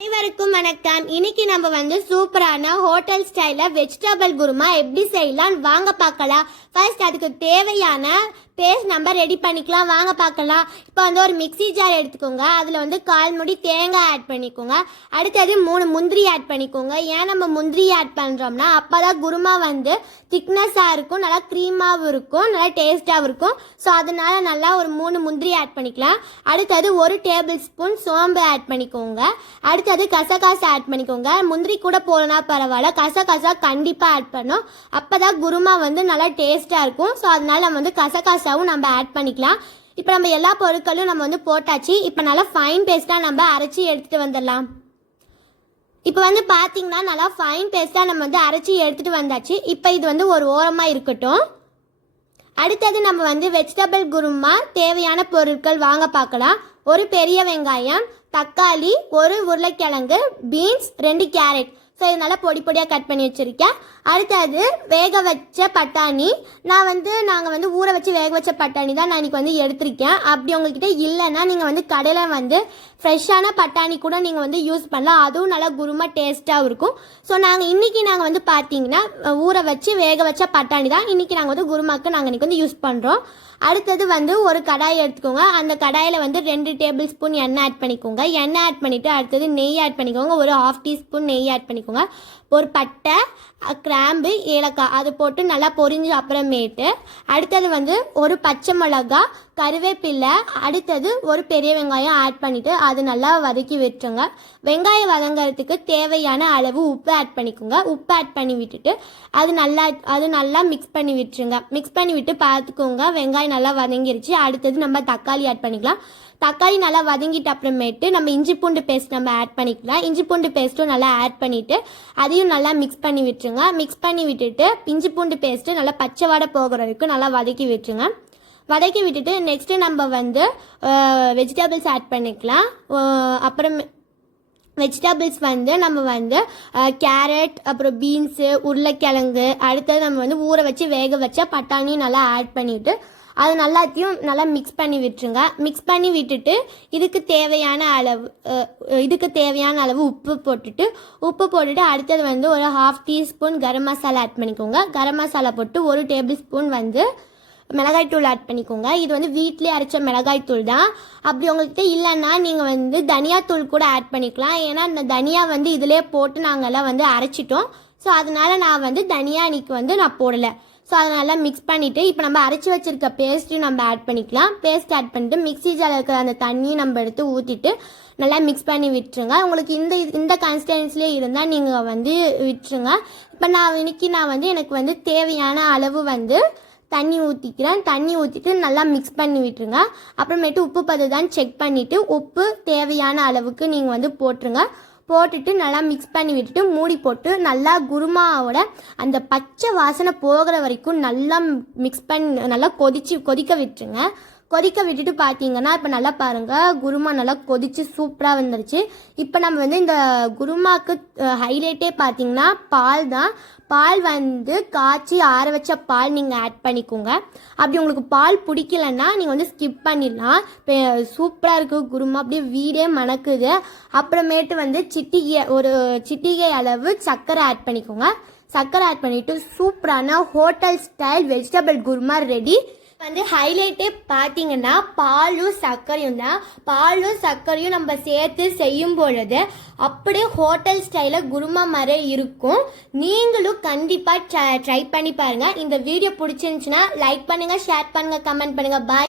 அனைவருக்கும் வணக்கம். இன்னைக்கு நம்ம வந்து சூப்பரான ஹோட்டல் ஸ்டைலில் வெஜிடபிள் குருமா எப்படி செய்யலாம் வாங்க பார்க்கலாம். ஃபர்ஸ்ட் அதுக்கு தேவையான பேஸ்ட் நம்ம ரெடி பண்ணிக்கலாம். வாங்க பார்க்கலாம். இப்போ வந்து ஒரு மிக்ஸி ஜார் எடுத்துக்கோங்க. அதில் வந்து கால் முடி தேங்காய் ஆட் பண்ணிக்கோங்க. அடுத்தது மூணு முந்திரி ஆட் பண்ணிக்கோங்க. ஏன் நம்ம முந்திரி ஆட் பண்ணுறோம்னா அப்போ தான் குருமா வந்து திக்னஸாக இருக்கும் நல்லா க்ரீமாகவும் இருக்கும் நல்லா டேஸ்ட்டாகவும் இருக்கும். ஸோ அதனால நல்லா ஒரு மூணு முந்திரி ஆட் பண்ணிக்கலாம். அடுத்தது ஒரு டேபிள் ஸ்பூன் சோம்பு ஆட் பண்ணிக்கோங்க. அடுத்தது கசகாசா ஆட் பண்ணிக்கோங்க. முந்திரி கூட போலனா பரவாயில்ல. கசகசா கண்டிப்பாக ஆட் பண்ணும். அப்போ தான் குருமா வந்து நல்லா டேஸ்ட்டாக இருக்கும். ஸோ அதனால நம்ம வந்து கசகசாவும் நம்ம ஆட் பண்ணிக்கலாம். இப்போ நம்ம எல்லா பொருட்களும் நம்ம வந்து போட்டாச்சு. இப்போ நல்லா ஃபைன் பேஸ்ட்டாக நம்ம அரைச்சி எடுத்துகிட்டு வந்துடலாம். இப்போ வந்து பார்த்தீங்கன்னா நல்லா ஃபைன் பேஸ்ட்டாக நம்ம வந்து அரைச்சி எடுத்துகிட்டு வந்தாச்சு. இப்போ இது வந்து ஒரு ஓரமாக இருக்கட்டும். அடுத்தது நம்ம வந்து வெஜிடபிள் குருமா தேவையான பொருட்கள் வாங்க பார்க்கலாம். ஒரு பெரிய வெங்காயம் தக்காளி ஒரு உருளைக்கிழங்கு பீன்ஸ் ரெண்டு கேரட் ஸோ இதனால் நல்லா பொடி பொடியாக கட் பண்ணி வச்சுருக்கேன். அடுத்தது வேக வச்ச பட்டாணி. நான் வந்து நாங்கள் வந்து ஊற வச்சு வேக வச்ச பட்டாணி தான் நான் இன்னைக்கு வந்து எடுத்திருக்கேன். அப்படி உங்கள்கிட்ட இல்லைன்னா நீங்கள் வந்து கடையில் வந்து ஃப்ரெஷ்ஷான பட்டாணி கூட நீங்கள் வந்து யூஸ் பண்ணலாம். அதுவும் நல்லா குருமா டேஸ்ட்டாகவும் இருக்கும். ஸோ நாங்கள் இன்றைக்கி நாங்கள் வந்து பார்த்தீங்கன்னா ஊற வச்சு வேக வச்ச பட்டாணி தான் இன்றைக்கி நாங்கள் வந்து குருமாக்கு நாங்கள் இன்றைக்கி வந்து யூஸ் பண்ணுறோம் அடுத்தது வந்து ஒரு கடாய் எடுத்துக்கோங்க. அந்த கடாயில் வந்து ரெண்டு டேபிள் ஸ்பூன் எண்ணெய் ஆட் பண்ணிக்கோங்க. எண்ணெய் ஆட் பண்ணிவிட்டு அடுத்தது நெய் ஆட் பண்ணிக்கோங்க. ஒரு ஹாஃப் டீஸ்பூன் நெய் ஆட் பண்ணிக்கோங்க. ஒரு பட்டை கிராம்பு ஏலக்காய் அது போட்டு நல்லா பொரிஞ்ச அப்புறமேட்டு அடுத்தது வந்து ஒரு பச்சை மிளகா கருவேப்பிலை அடுத்தது ஒரு பெரிய வெங்காயம் ஆட் பண்ணிவிட்டு அது நல்லா வதக்கி விட்டுருங்க. வெங்காயம் வதங்கிறதுக்கு தேவையான அளவு உப்பு ஆட் பண்ணிக்கோங்க. உப்பு ஆட் பண்ணி விட்டுட்டு அது நல்லா அது நல்லா மிக்ஸ் பண்ணி விட்டுருங்க. மிக்ஸ் பண்ணி விட்டு பார்த்துக்கோங்க. வெங்காயம் நல்லா வதங்கிருச்சு. அடுத்தது நம்ம தக்காளி ஆட் பண்ணிக்கலாம். தக்காளி நல்லா வதங்கிட்ட அப்புறமேட்டு நம்ம இஞ்சி பூண்டு பேஸ்ட் நம்ம ஆட் பண்ணிக்கலாம். இஞ்சி பூண்டு பேஸ்ட்டும் நல்லா ஆட் பண்ணிவிட்டு அதையும் நல்லா மிக்ஸ் பண்ணி விட்டுருங்க. மிக்ஸ் பண்ணி விட்டுட்டு இஞ்சி பூண்டு பேஸ்ட்டு நல்லா பச்சை வாடை போகிற வரைக்கும் நல்லா வதக்கி விட்டுருங்க. வதக்கி விட்டுட்டு நெக்ஸ்ட்டு நம்ம வந்து வெஜிடபிள்ஸ் ஆட் பண்ணிக்கலாம். அப்புறம் வெஜிடபிள்ஸ் வந்து நம்ம வந்து கேரட் அப்புறம் பீன்ஸு உருளைக்கிழங்கு அடுத்தது நம்ம வந்து ஊற வச்சு வேக வச்சா பட்டாணியும் நல்லா ஆட் பண்ணிவிட்டு அது நல்லாத்தையும் நல்லா மிக்ஸ் பண்ணி விட்டுருங்க. மிக்ஸ் பண்ணி விட்டுட்டு இதுக்கு தேவையான அளவு இதுக்கு தேவையான அளவு உப்பு போட்டுட்டு உப்பு போட்டுட்டு அடுத்தது வந்து ஒரு half teaspoon garam masala add பண்ணிக்கோங்க. கரம் மசாலா போட்டு ஒரு டேபிள் ஸ்பூன் வந்து மிளகாய் தூள் ஆட் பண்ணிக்கோங்க. இது வந்து வீட்டிலே அரைச்ச மிளகாய் தூள் தான். அப்படி உங்கள்கிட்ட இல்லைன்னா நீங்கள் வந்து தனியாத்தூள் கூட ஆட் பண்ணிக்கலாம். ஏன்னா இந்த தனியா வந்து இதிலே போட்டு நாங்கள்லாம் வந்து அரைச்சிட்டோம். ஸோ அதனால நான் வந்து தனியா இன்னைக்கு வந்து நான் போடலை. ஸோ அதை நல்லா மிக்ஸ் பண்ணிவிட்டு இப்போ நம்ம அரைச்சி வச்சிருக்க பேஸ்ட்டையும் நம்ம ஆட் பண்ணிக்கலாம். பேஸ்ட் ஆட் பண்ணிட்டு மிக்ஸி ஜாரில் இருக்கிற அந்த தண்ணியும் நம்ம எடுத்து ஊற்றிட்டு நல்லா மிக்ஸ் பண்ணி விட்டுருங்க. உங்களுக்கு இந்த இந்த கன்சிஸ்டன்சிலே இருந்தால் நீங்கள் வந்து விட்டுருங்க. இப்போ நான் இன்னைக்கு நான் வந்து எனக்கு வந்து தேவையான அளவு வந்து தண்ணி ஊற்றிக்கிறேன் தண்ணி ஊற்றிட்டு நல்லா மிக்ஸ் பண்ணி விட்டுருங்க. அப்புறமேட்டு உப்பு பததான் செக் பண்ணிவிட்டு உப்பு தேவையான அளவுக்கு நீங்கள் வந்து போட்டுருங்க. போட்டுட்டு நல்லா மிக்ஸ் பண்ணி விட்டுட்டு மூடி போட்டு நல்லா குருமாவோட அந்த பச்சை வாசனை போகிற வரைக்கும் நல்லா மிக்ஸ் பண்ணி நல்லா கொதிச்சு கொதிக்க விட்டுருங்க. கொதிக்க விட்டுட்டு பார்த்தீங்கன்னா இப்போ நல்லா பாருங்கள் குருமா நல்லா கொதிச்சு சூப்பராக வந்துருச்சு. இப்போ நம்ம வந்து இந்த குருமாக்கு ஹைலைட்டே பார்த்தீங்கன்னா பால் தான். பால் வந்து காய்ச்சி ஆற வச்ச பால் நீங்கள் ஆட் பண்ணிக்கோங்க. அப்படி உங்களுக்கு பால் பிடிக்கலன்னா நீங்கள் வந்து ஸ்கிப் பண்ணிடலாம். இப்போ சூப்பராக இருக்குது குருமா அப்படியே வீடே மணக்குது. அப்புறமேட்டு வந்து சிட்டிகை ஒரு சிட்டிகை அளவு சர்க்கரை ஆட் பண்ணிக்கோங்க. சர்க்கரை ஆட் பண்ணிவிட்டு சூப்பரான hotel style vegetable kurma ready வந்து ஹைலைட்டே பார்த்தீங்கன்னா பாலும் சர்க்கரையும் தான். பாலும் சர்க்கரையும் நம்ம சேர்த்து செய்யும் பொழுது அப்படியே ஹோட்டல் ஸ்டைலில் குருமா மாதிரி இருக்கும். நீங்களும் கண்டிப்பாக ட்ரை பண்ணி பாருங்கள் இந்த வீடியோ பிடிச்சிருந்துச்சுன்னா லைக் பண்ணுங்கள் ஷேர் பண்ணுங்கள் கமெண்ட் பண்ணுங்கள் பாய்